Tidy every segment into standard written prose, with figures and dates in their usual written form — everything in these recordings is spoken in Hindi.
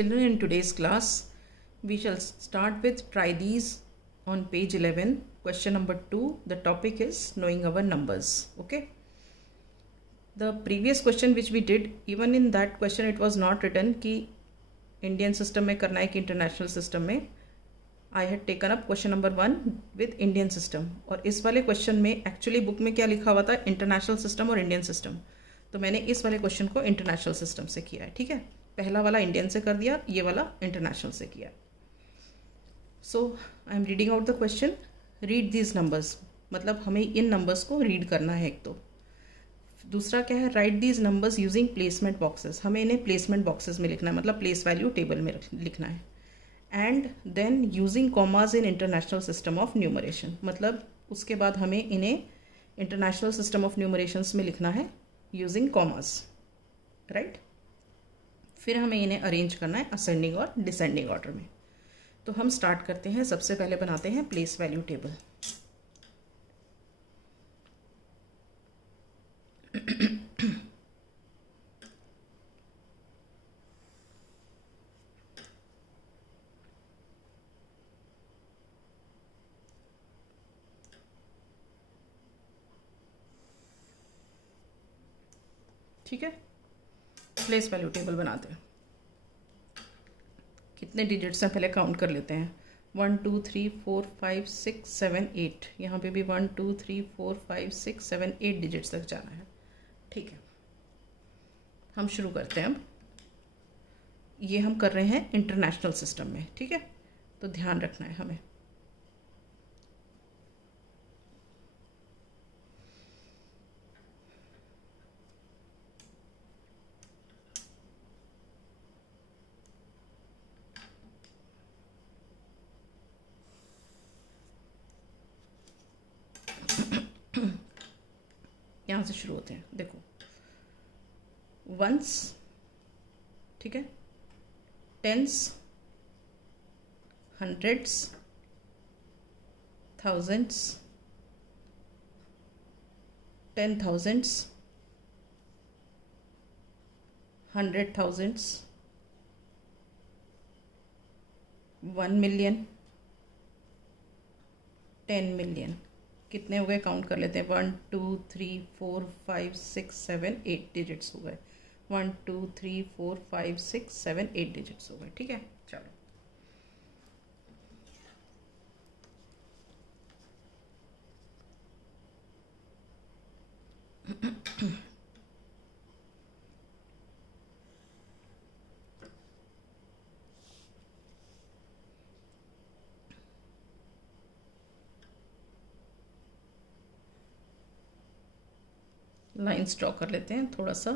Children, in today's class, we shall start with try these on page 11. Question number 2. The topic is knowing our numbers. Okay. The previous question which we did, even in that question it was not written कि Indian system में करना है कि international system में. I had taken up question number 1 with Indian system. और इस वाले question में actually book में क्या लिखा हुआ था, international system और Indian system. तो मैंने इस वाले क्वेश्चन को इंटरनेशनल सिस्टम से किया है. ठीक है, पहला वाला इंडियन से कर दिया, ये वाला इंटरनेशनल से किया. So I am reading out the question. Read these numbers, मतलब हमें इन नंबर्स को रीड करना है. एक तो दूसरा क्या है, right these numbers using placement boxes. हमें इन्हें प्लेसमेंट बॉक्सेस में लिखना है, मतलब प्लेस वैल्यू टेबल में लिखना है. And then using commas in international system of numeration, मतलब उसके बाद हमें इन्हें इंटरनेशनल सिस्टम ऑफ न्यूमरेशंस में लिखना है यूजिंग कॉमास. राइट, फिर हमें इन्हें अरेंज करना है असेंडिंग और डिसेंडिंग ऑर्डर में. तो हम स्टार्ट करते हैं. सबसे पहले बनाते हैं प्लेस वैल्यू टेबल. ठीक है, प्लेस वैल्यू टेबल बनाते हैं. कितने डिजिट्स हैं पहले काउंट कर लेते हैं. 1 2 3 4 5 6 7 8. यहाँ पे भी 1 2 3 4 5 6 7 8 डिजिट्स तक जाना है. ठीक है, हम शुरू करते हैं. अब ये हम कर रहे हैं इंटरनेशनल सिस्टम में. ठीक है, तो ध्यान रखना है हमें. यहाँ से शुरू होते हैं. देखो, वंस, ठीक है, tens, hundreds, thousands, 10,000s, 100,000s, 1 million, 10 million. कितने हो गए काउंट कर लेते हैं. 1 2 3 4 5 6 7 8 डिजिट्स हो गए. 1 2 3 4 5 6 7 8 डिजिट्स हो गए. ठीक है, चलो. लाइन्स ड्रॉ कर लेते हैं. थोड़ा सा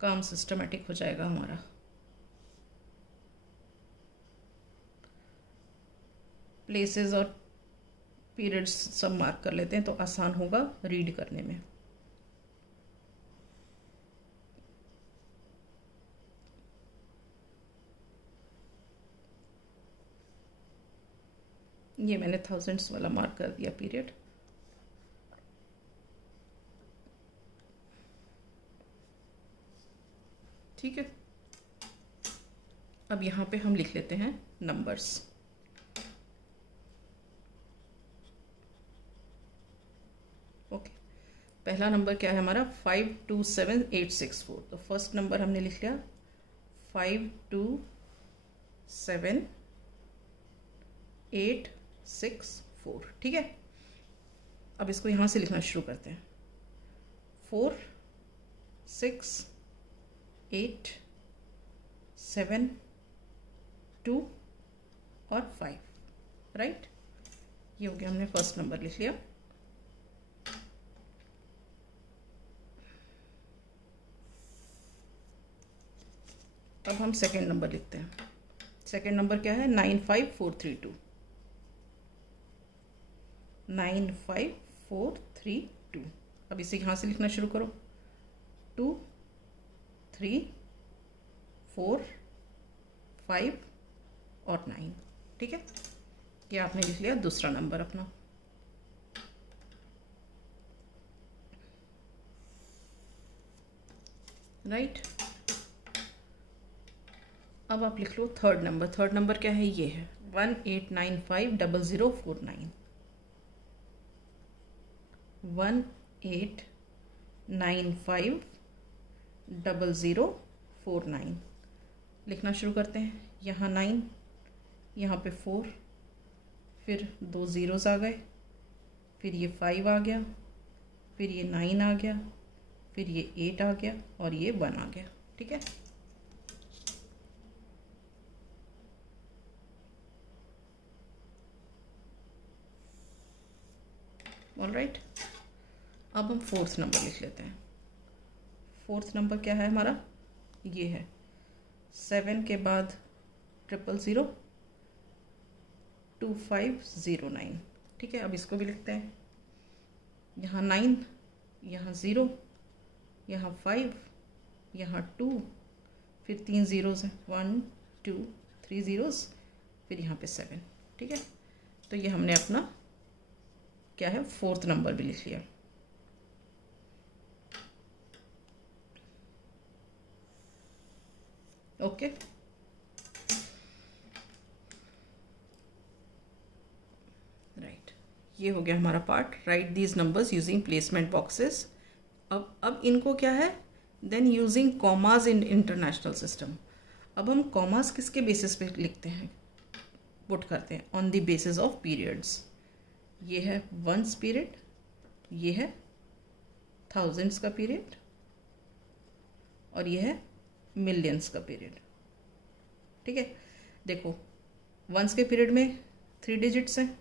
काम सिस्टमेटिक हो जाएगा हमारा. प्लेसेस और पीरियड्स सब मार्क कर लेते हैं तो आसान होगा रीड करने में. ये मैंने थाउजेंड्स वाला मार्क कर दिया पीरियड. ठीक है, अब यहाँ पे हम लिख लेते हैं नंबर्स. ओके, पहला नंबर क्या है हमारा, 527864. तो फर्स्ट नंबर हमने लिख लिया 527864. ठीक है, अब इसको यहाँ से लिखना शुरू करते हैं. 4 6 8 7 2 और 5. राइट, ये हो गया, हमने फर्स्ट नंबर लिख लिया. अब हम सेकंड नंबर लिखते हैं. सेकंड नंबर क्या है, 95432. 95432. अब इसे यहाँ से लिखना शुरू करो. 2 3 4 5 और 9. ठीक है, ये आपने लिख लिया दूसरा नंबर अपना. राइट, अब आप लिख लो थर्ड नंबर। थर्ड नंबर क्या है? ये है 18950049। 18950049 लिखना शुरू करते हैं। यहाँ 9, यहाँ पे 4, फिर 2 ज़ीरोज़ आ गए, फिर ये 5 आ गया, फिर ये 9 आ गया, फिर ये 8 आ गया और ये 1 आ गया। ठीक है, ऑलराइट। अब हम फोर्थ नंबर लिख लेते हैं। फोर्थ नंबर क्या है हमारा? ये है 7 के बाद 0002509। ठीक है, अब इसको भी लिखते हैं। यहाँ 9, यहाँ 0, यहाँ 5, यहाँ 2, फिर 3 ज़ीरोज़ हैं, 1 2 3 ज़ीरोज़, फिर यहाँ पे 7। ठीक है, तो ये हमने अपना क्या है फोर्थ नंबर भी लिख लिया। ओके, राइट, ये हो गया हमारा part. Write these numbers using placement boxes. अब इनको क्या है, then using commas in international system. अब हम कॉमास किसके बेसिस पे लिखते हैं, पुट करते हैं? On the basis of periods. ये है वंस पीरियड, ये है थाउजेंड्स का पीरियड, और ये है मिलियंस का पीरियड। ठीक है, देखो वंस के पीरियड में 3 डिजिट्स हैं,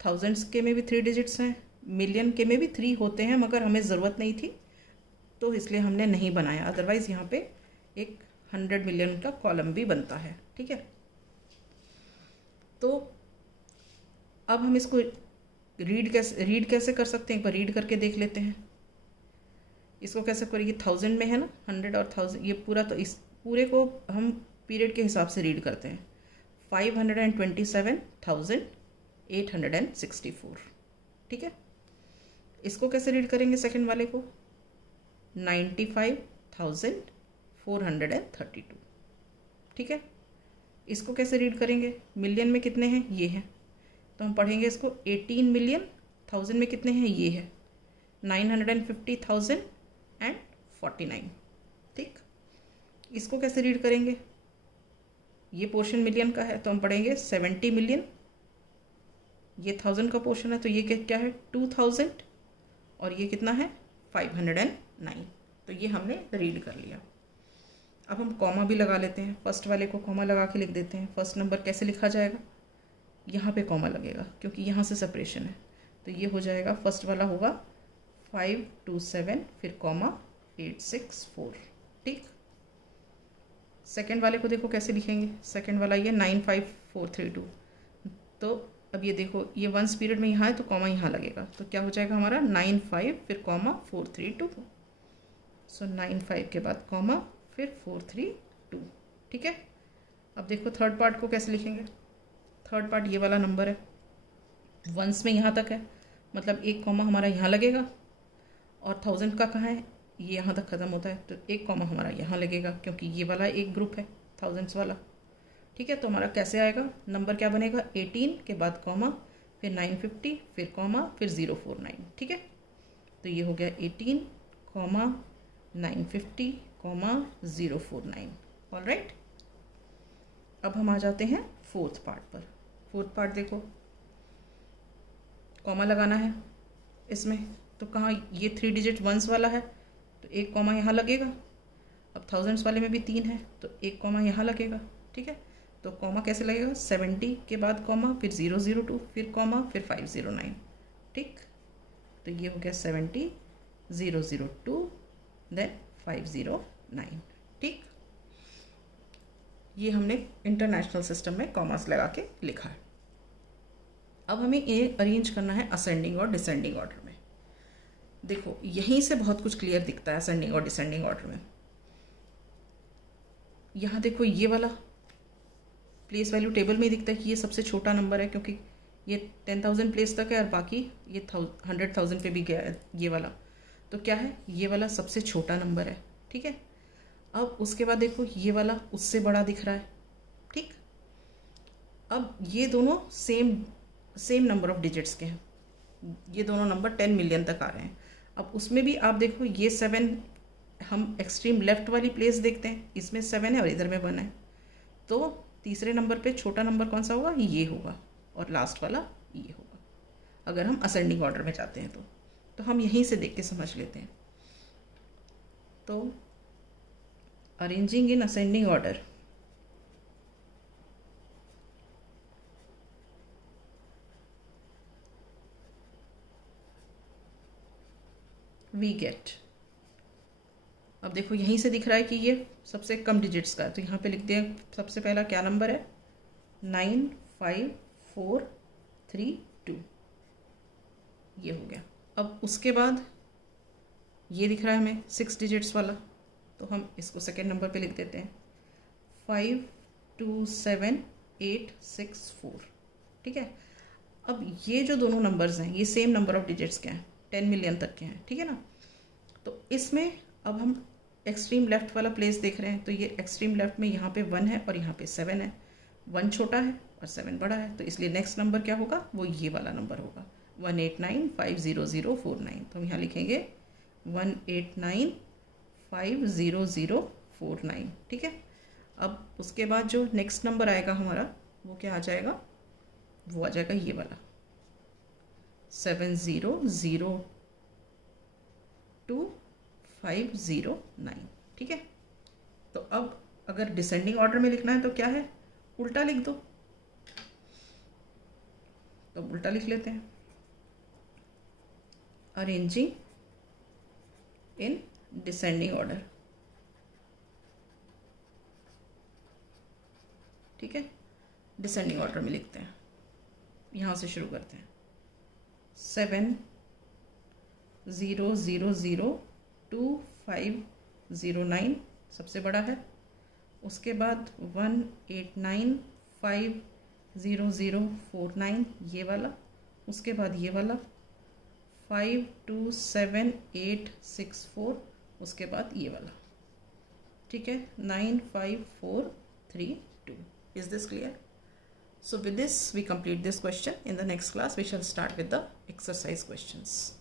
थाउजेंड्स के में भी 3 डिजिट्स हैं, मिलियन के में भी 3 होते हैं, मगर हमें ज़रूरत नहीं थी तो इसलिए हमने नहीं बनाया। अदरवाइज़ यहाँ पे एक 100 मिलियन का कॉलम भी बनता है। ठीक है, तो अब हम इसको रीड कैसे कर सकते हैं, एक बार रीड करके देख लेते हैं। इसको कैसे करेंगे? 1000 में है ना, 100 और 1000, ये पूरा, तो इस पूरे को हम पीरियड के हिसाब से रीड करते हैं। 527,864। ठीक है, इसको कैसे रीड करेंगे? सेकंड वाले को 95,432। ठीक है, इसको कैसे रीड करेंगे? मिलियन में कितने हैं? ये हैं, तो हम पढ़ेंगे इसको 18 मिलियन। 1000 में कितने हैं? ये है 950,049। ठीक, इसको कैसे रीड करेंगे? ये पोर्शन मिलियन का है तो हम पढ़ेंगे 70 मिलियन। ये 1000 का पोर्शन है तो ये क्या है 2000, और ये कितना है 509। तो ये हमने रीड कर लिया। अब हम कॉमा भी लगा लेते हैं। फर्स्ट वाले को कॉमा लगा के लिख देते हैं। फर्स्ट नंबर कैसे लिखा जाएगा? यहाँ पे कॉमा लगेगा क्योंकि यहाँ से सेपरेशन है, तो ये हो जाएगा, फर्स्ट वाला होगा 527, फिर कॉमा 864। ठीक, सेकंड वाले को देखो कैसे लिखेंगे। सेकंड वाला ये 95432। तो अब ये देखो, ये वंस पीरियड में यहाँ है तो कॉमा यहाँ लगेगा, तो क्या हो जाएगा हमारा 95 फिर कॉमा 432। सो 95 के बाद कॉमा फिर 432। ठीक है, अब देखो थर्ड पार्ट को कैसे लिखेंगे। थर्ड पार्ट ये वाला नंबर है, वंस में यहाँ तक है, मतलब एक कॉमा हमारा यहाँ लगेगा, और 1000 का कहाँ है? ये यहाँ तक ख़त्म होता है, तो एक कॉमा हमारा यहाँ लगेगा क्योंकि ये वाला एक ग्रुप है थाउजेंड्स वाला। ठीक है, तो हमारा कैसे आएगा नंबर, क्या बनेगा? 18 के बाद कॉमा, फिर 950, फिर कॉमा, फिर 049। ठीक है, तो ये हो गया 18, 950, 049। ऑलराइट, अब हम आ जाते हैं फोर्थ पार्ट पर। फोर्थ पार्ट देखो, कॉमा लगाना है इसमें, तो कहाँ? ये 3 डिजिट वंस वाला है तो एक कॉमा यहाँ लगेगा। अब थाउजेंड्स वाले में भी 3 है तो एक कॉमा यहाँ लगेगा। ठीक है, तो कॉमा कैसे लगेगा? 70 के बाद कॉमा, फिर 002, फिर कॉमा, फिर 509। ठीक, तो ये हो गया 70, 002, देन 509। ठीक, ये हमने इंटरनेशनल सिस्टम में कॉमास लगा के लिखा है। अब हमें इन्हें अरेंज करना है असेंडिंग और डिसेंडिंग ऑर्डर में। देखो यहीं से बहुत कुछ क्लियर दिखता है असेंडिंग और डिसेंडिंग ऑर्डर में। यहाँ देखो ये वाला प्लेस वैल्यू टेबल में दिखता है कि ये सबसे छोटा नंबर है क्योंकि ये 10,000 प्लेस तक है और बाकी ये 100,000 पे भी गया है ये वाला, तो क्या है ये वाला सबसे छोटा नंबर है। ठीक है, अब उसके बाद देखो ये वाला उससे बड़ा दिख रहा है, ठीक। अब ये दोनों सेम नंबर ऑफ डिजिट्स के हैं, ये दोनों नंबर 10 मिलियन तक आ रहे हैं। अब उसमें भी आप देखो ये 7, हम एक्सट्रीम लेफ्ट वाली प्लेस देखते हैं, इसमें 7 है और इधर में 1 है, तो तीसरे नंबर पे छोटा नंबर कौन सा होगा, ये होगा, और लास्ट वाला ये होगा, अगर हम असेंडिंग ऑर्डर में जाते हैं तो हम यहीं से देख के समझ लेते हैं। तो arranging in ascending order, we get, अब देखो यहीं से दिख रहा है कि ये सबसे कम डिजिट्स का है, तो यहाँ पे लिखते हैं सबसे पहला क्या नंबर है, 9 5 4 3 2, ये हो गया। अब उसके बाद ये दिख रहा है हमें 6 डिजिट्स वाला, तो हम इसको सेकेंड नंबर पे लिख देते हैं 5 2 7 8 6 4, ठीक है। अब ये जो दोनों नंबर्स हैं ये सेम नंबर ऑफ डिजिट्स के हैं, 10 मिलियन तक के हैं, ठीक है ना। तो इसमें अब हम एक्सट्रीम लेफ्ट वाला प्लेस देख रहे हैं, तो ये एक्सट्रीम लेफ्ट में यहाँ पे 1 है और यहाँ पे 7 है, 1 छोटा है और 7 बड़ा है, तो इसलिए नेक्स्ट नंबर क्या होगा, वो ये वाला नंबर होगा 1895004 तो हम यहाँ लिखेंगे 1895004, ठीक है। अब उसके बाद जो नेक्स्ट नंबर आएगा हमारा वो क्या आ जाएगा, वो आ जाएगा ये वाला 7002509, ठीक है। तो अब अगर डिसेंडिंग ऑर्डर में लिखना है तो क्या है, उल्टा लिख दो, तो उल्टा लिख लेते हैं, अरेंजिंग इन डिसेंडिंग ऑर्डर, ठीक है। डिसेंडिंग ऑर्डर में लिखते हैं, यहाँ से शुरू करते हैं 700022509 सबसे बड़ा है, उसके बाद 1895004 ये वाला, उसके बाद ये वाला 527864, उसके बाद ये वाला, ठीक है 95432। Is this clear? So with this we complete this question. In the next class we shall start with the exercise questions.